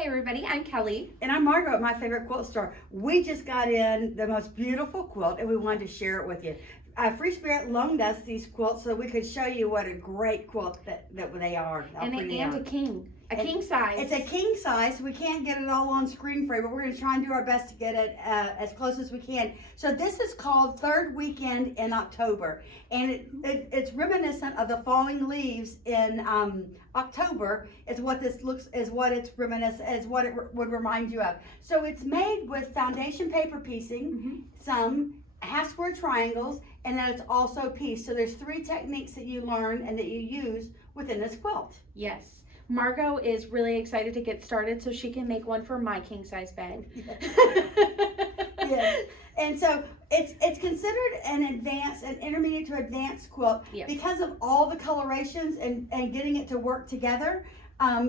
Hey everybody, I'm Kelly. And I'm Margot at My Favorite Quilt Store. We just got in the most beautiful quilt and we wanted to share it with you. Free Spirit loaned us these quilts so we could show you what a great quilt that they are. And a king size. It's a king size, so we can't get it all on screen for you, but we're going to try and do our best to get it as close as we can. So this is called Third Weekend in October, and it's reminiscent of the falling leaves in October. Is what this looks, is what it's reminiscent, is what it would remind you of. So it's made with foundation paper piecing, some half square triangles, and then it's also pieced. So there's 3 techniques that you learn and that you use within this quilt. Yes. Margot is really excited to get started so she can make one for my king size bed. Yes. And so it's considered an intermediate to advanced quilt because of all the colorations and getting it to work together.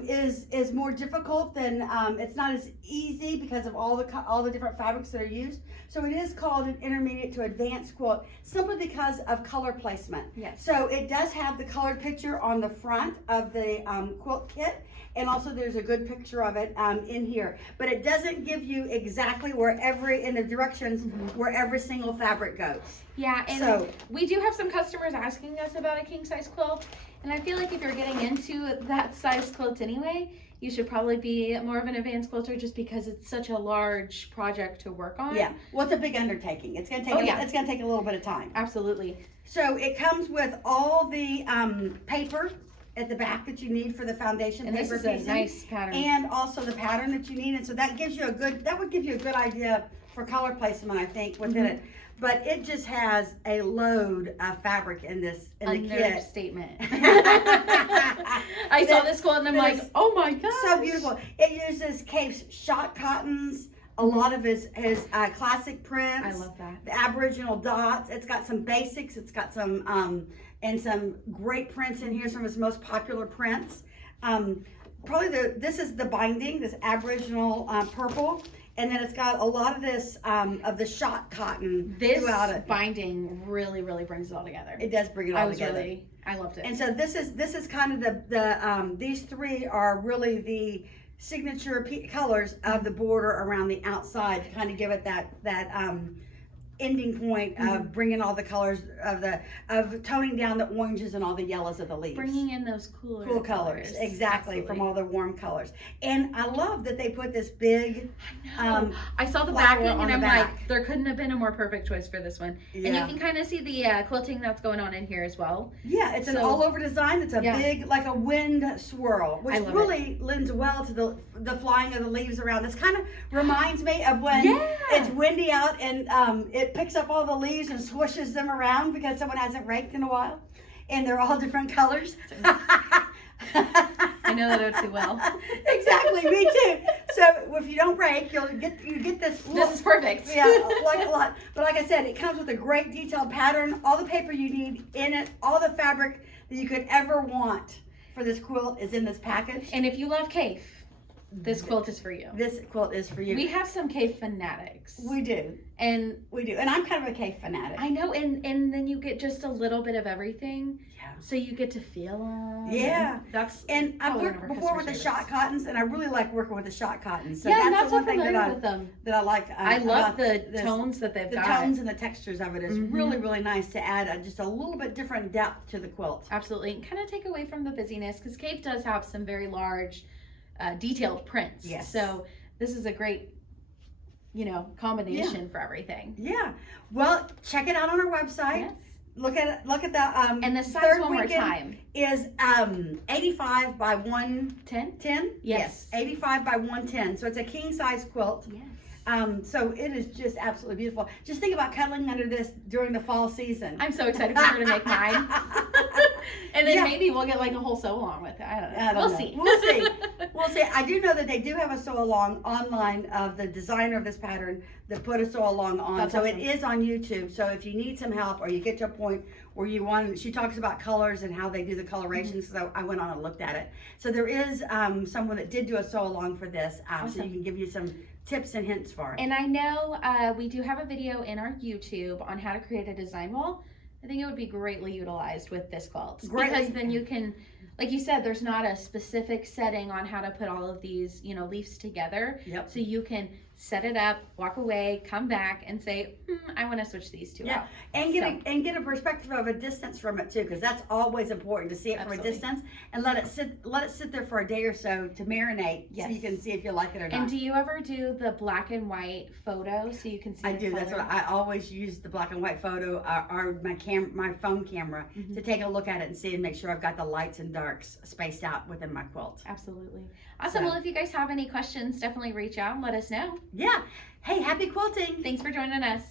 Is more difficult than it's not as easy because of all the different fabrics that are used. So it is called an intermediate to advanced quilt simply because of color placement. Yes. So it does have the colored picture on the front of the quilt kit, and also there's a good picture of it in here. But it doesn't give you exactly where in the directions where every single fabric goes. Yeah, and we do have some customers asking us about a king size quilt. And I feel like if you're getting into that size quilt anyway, you should probably be more of an advanced quilter just because it's such a large project to work on. Yeah, well, it's a big undertaking. It's gonna take it's gonna take a little bit of time. Absolutely. So it comes with all the paper at the back that you need for the foundation and paper this is a nice pattern, and also the pattern that you need, and so that gives you would give you a good idea for color placement, I think, within it. But it just has a load of fabric in the kit. Statement. I saw this quilt and I'm like, oh my gosh. So beautiful. It uses Kaffe's shot cottons, a lot of his classic prints. I love that. The Aboriginal dots. It's got some basics. It's got some and some great prints in here. Some of his most popular prints. This is the binding. This Aboriginal purple. And then it's got a lot of this of the shot cotton throughout it. This binding really brings it all together. It does bring it all together. I loved it. And so this is kind of these 3 are really the signature colors of the border around the outside to kind of give it that ending point of bringing all the colors of toning down the oranges and all the yellows of the leaves, bringing in those cool colors exactly. Absolutely. From all the warm colors. And I love that they put this big I saw the backing and I'm like, there couldn't have been a more perfect choice for this one. And you can kind of see the quilting that's going on in here as well. Yeah, it's an all over design. It's a big, like a wind swirl, which really lends well to the flying of the leaves around. This kind of reminds me of when it's windy out and it picks up all the leaves and swooshes them around because someone hasn't raked in a while, and they're all different colors. I know that too well. Exactly, me too. So if you don't rake, you get this look. This is perfect. Yeah, like a lot. But like I said, it comes with a great detailed pattern, all the paper you need in it, all the fabric that you could ever want for this quilt is in this package. And if you love Kaffe, this quilt is for you. This quilt is for you. We have some Kaffe fanatics. We do. And I'm kind of a Kaffe fanatic. I know, and then you get just a little bit of everything. Yeah. So you get to feel them. Yeah. And I've worked before with the shot cottons, and I really like working with the shot cottons. So that's the one thing that I like. I love the tones that they've got. The tones and the textures of it is really nice to add just a little bit different depth to the quilt. Absolutely. And kind of take away from the busyness, because Kaffe does have some very large detailed prints. Yes. So this is a great, combination for everything. Yeah. Well, check it out on our website. Yes. Look at the and the size one more time is 85 by 110. Yes. 85 by 110. So it's a king size quilt. Yes. So it is just absolutely beautiful. Just think about cuddling under this during the fall season. I'm so excited for her to make mine. And then maybe we'll get like a whole sew along with it. I don't know. We'll see. We'll see. I do know that they do have a sew along online of the designer of this pattern that put a sew along on. That's awesome. It is on YouTube. So if you need some help or you get to a point where you want, she talks about colors and how they do the colorations. So I went on and looked at it. So there is someone that did do a sew along for this. Awesome. So you can give you some tips and hints for it. And I know we do have a video in our YouTube on how to create a design wall. I think it would be greatly utilized with this quilt. Because then you can like you said, there's not a specific setting on how to put all of these, leaves together. Yep. So you can set it up, walk away, come back, and say, I want to switch these two out. And get a perspective of a distance from it too, because that's always important to see it from a distance and let it sit there for a day or so to marinate, so you can see if you like it or not. And do you ever do the black and white photo so you can see? I do. That's what I always use, the black and white photo or my phone camera to take a look at it and see and make sure I've got the lights and darks spaced out within my quilt. Absolutely. Awesome. Well, if you guys have any questions, definitely reach out and let us know. Yeah. Hey, happy quilting. Thanks for joining us.